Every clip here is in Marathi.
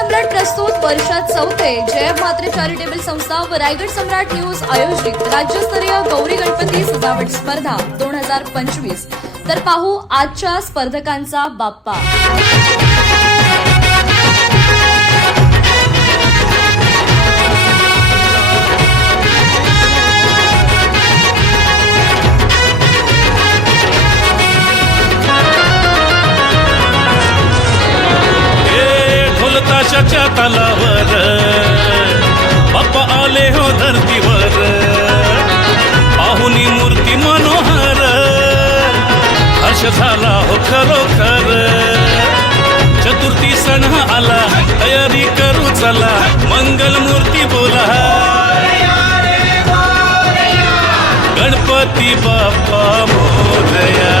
सम्राट प्रस्तुत वर्षात चौथे जय म्हात्रे चॅरिटेबल संस्था व रायगड सम्राट न्यूज आयोजित राज्यस्तरीय गौरी गणपती सजावट स्पर्धा 2025। तर पाहू आजच्या स्पर्धकांचा बाप्पा। ताशाच्या तालावर बाप्पा आले हो धरतीवर, पाहुनी मूर्ती मनोहर, हर्ष झाला हो खरोखर। चतुर्थी सण आला, तयारी करू चला, मंगल मूर्ती बोला, गणपती बाप्पा मोरया,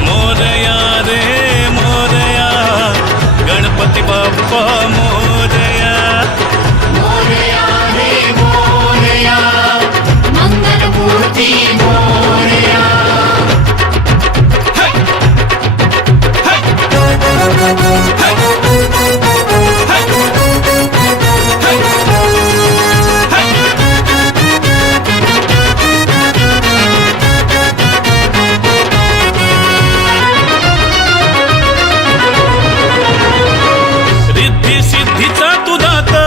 मोरया रे मोरया, गणपती बाप्पा मोरया, मोरया रे मोरया, मंगल मूर्ती मोरया। सिद्धीचा तू दाता,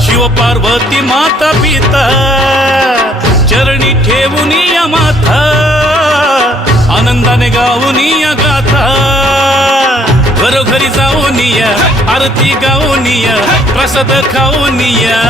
शिव पार्वती माता पिता, चरणी ठेवून या माथा, आनंदाने गाऊन या गाथा, घरोघरी जाऊन या, आरती गाऊन या, प्रसाद खाऊन या।